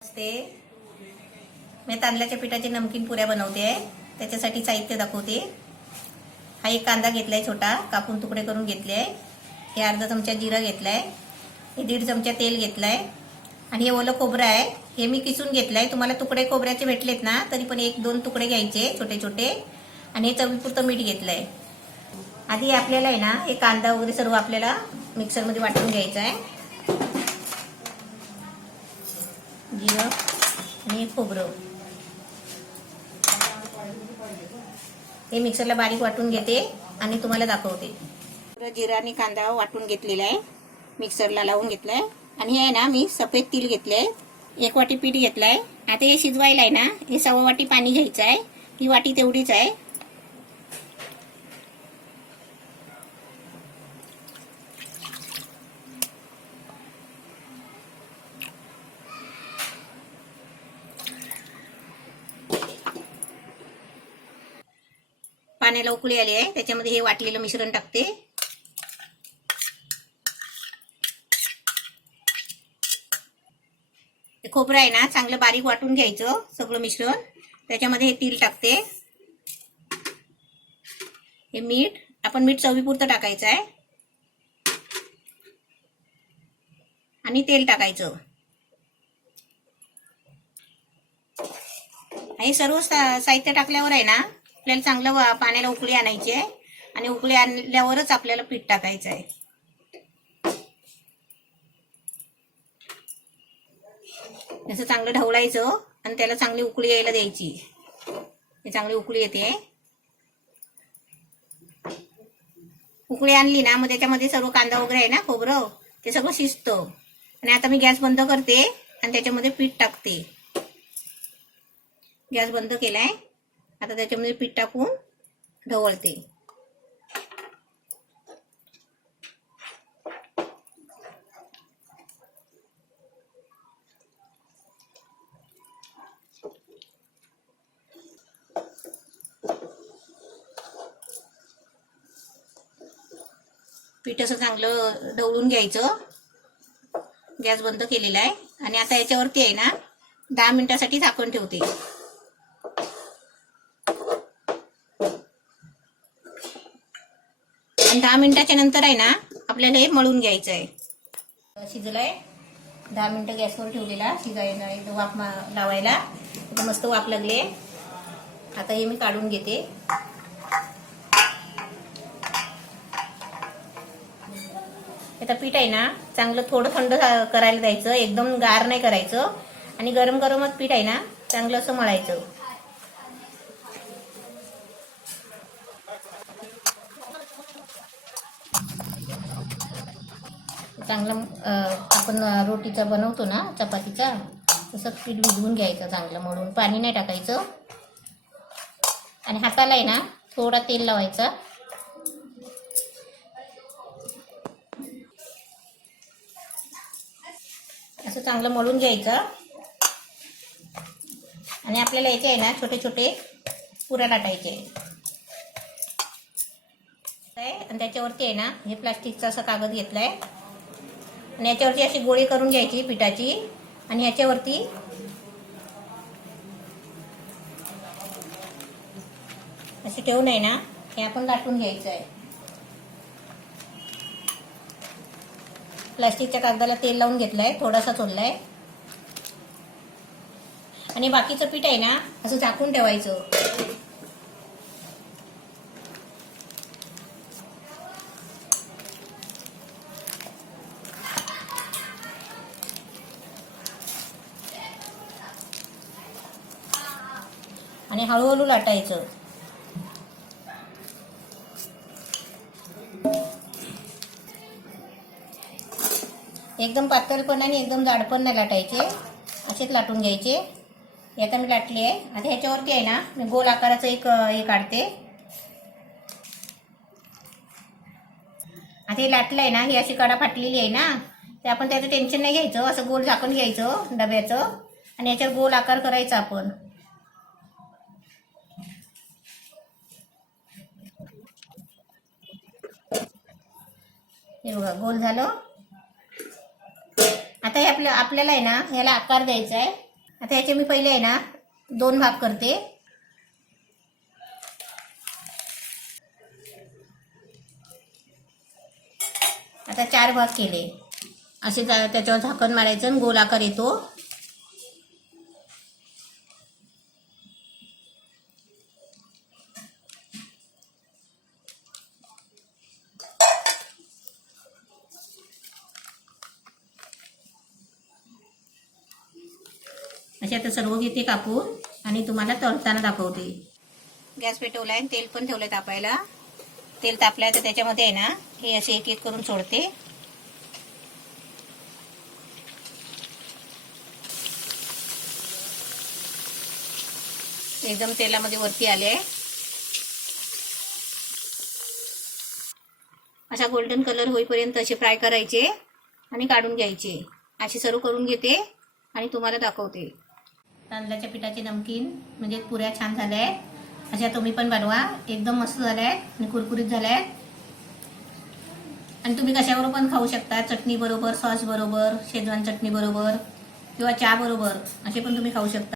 नमस्ते. मी तांदळाच्या पिठाची नमकीन पुऱ्या बनवते आहे. त्याच्यासाठी साहित्य दाखवते. हा एक कांदा घेतलाय छोटा, कापून तुकडे करून घेतले आहे. हे अर्धा चमचा जिरा घेतलाय. हे 1.5 चमचा तेल घेतलाय. आणि हे ओलं खोबरं आहे, हे मी किसून घेतलंय. तुम्हाला तुकडे खोबऱ्याचे भेटलेत ना तरी पण 1-2 तुकडे घ्यायचे छोटे छोटे. आणि हे चवीपुरतं मीठ घेतलंय. आधी आपल्याला आहे ना हे कांदा वगैरे सर्व आपल्याला मिक्सरमध्ये वाटून घ्यायचा आहे. जिरं आणि खोबरं हे मिक्सरला बारीक वाटून घेते आणि तुम्हाला दाखवते. जिरा आणि कांदा वाटून घेतलेला आहे, मिक्सरला लावून घेतलाय. आणि हे आहे ना मी सफेद तीळ घेतले, 1 वाटी पीठ घेतलाय. आता हे शिजवायला आहे ना हे 1.25 वाटी पाणी घ्यायचं आहे. ही वाटी तेवढीच आहे. पाण्याला उकळी आली आहे, त्याच्यामध्ये हे वाटलेलं मिश्रण टाकते. खोबरं आहे ना चांगलं बारीक वाटून घ्यायचं सगळं मिश्रण. त्याच्यामध्ये हे तीळ टाकते. हे मीठ, आपण मीठ चवीपुरतं टाकायचं आहे. आणि तेल टाकायचं. हे सर्व साहित्य टाकल्यावर आहे ना आपल्याला चांगलं पाण्याला उकळी आणायची आहे. आणि उकळी आणल्यावरच आपल्याला पीठ टाकायचं आहे. असं चांगलं ढवळायचं आणि त्याला चांगली उकळी यायला द्यायची. हे चांगली उकळी येते. उकळी आणली ना मग त्याच्यामध्ये सर्व कांदा वगैरे आहे ना खोबरं ते सगळं शिजतं. आणि आता मी गॅस बंद करते आणि त्याच्यामध्ये पीठ टाकते. गॅस बंद केलाय. आता त्याच्यामध्ये पीठ टाकून ढवळते. पीठ असं चांगलं ढवळून घ्यायचं. गॅस बंद केलेला आहे. आणि आता याच्यावरती आहे ना 10 मिनिटासाठी झाकण ठेवते. आणि 10 मिनिटाच्या नंतर आहे ना आपल्याला हे मळून घ्यायचं आहे. शिजलाय. 10 मिनिटं गॅसवर ठेवलेला शिजायला, एकदम वाफ लावायला. आता मस्त वाफ लागले. आता हे मी काढून घेते. आता पीठ आहे ना चांगलं थोडं थंड करायला द्यायचं, एकदम गार नाही करायचं. आणि गरम गरमच पीठ आहे ना चांगलं असं मळायचं. चांगलं आपण रोटीचा बनवतो ना चपातीचा तसं पीठ भिजवून घ्यायचं चांगलं मळून. पाणी नाही टाकायचं. आणि हाताला आहे ना थोडा तेल लावायचा. असं चांगलं मळून घ्यायचं. आणि आपल्याला याचे आहे ना छोटे छोटे पुऱ्या लाटायचे. आणि त्याच्यावरती आहे ना हे प्लास्टिकचा असा कागद घेतलाय. आणि याच्यावरती अशी गोळी करून घ्यायची पिठाची. आणि याच्यावरती अशी ठेवून आहे ना हे आपण लाटून घ्यायचं आहे. प्लास्टिकच्या कागदाला तेल लावून घेतलंय, थोडासा चोळलाय. आणि बाकीचं पीठ आहे ना असं झाकून ठेवायचं. आणि हळूहळू लाटायचं. एकदम पातळ पण आणि एकदम जाड पण नाही लाटायचे, असेच लाटून घ्यायचे. आता मी लाटली आहे. आता ह्याच्यावरती आहे ना मी गोल आकाराचं एक हे काढते. आता हे लाटलं आहे ना, ही अशी कडा फाटलेली आहे ना, ते आपण त्याचं टेन्शन नाही घ्यायचं. असं गोल झाकून घ्यायचं डब्याचं आणि याच्यावर गोल आकार करायचा आपण. हे बघा गोल झालं. आता हे आपल्याला आहे ना याला आकार द्यायचा आहे. आता याचे मी पहिले आहे ना 2 भाग करते. आता 4 भाग केले. असे त्याच्यावर झाकण मारायचं आणि गोल आकार येतो. असे आता सर्व घेते कापून आणि तुम्हाला तळताना दाखवते. गॅस पेटवलाय आणि तेल पण ठेवलंय तापायला. तेल तापलंय तर त्याच्यामध्ये आहे ना हे असे एक एक करून सोडते. एकदम तेलामध्ये वरती आले. अशा गोल्डन कलर होईपर्यंत असे फ्राय करायचे आणि काढून घ्यायचे. अशी सर्व करून घेते आणि तुम्हाला दाखवते. तांदळाच्या पिठाचे नमकीन म्हणजे पुऱ्या छान झाल्या आहेत. अशा तुम्ही पण बनवा. एकदम मस्त झाल्या आहेत आणि कुरकुरीत झाल्या आहेत. आणि तुम्ही कशाबरोबर पण खाऊ शकता. चटणी बरोबर, सॉस बरोबर, शेजवान चटणी बरोबर किंवा चहा बरोबर असे पण तुम्ही खाऊ शकता.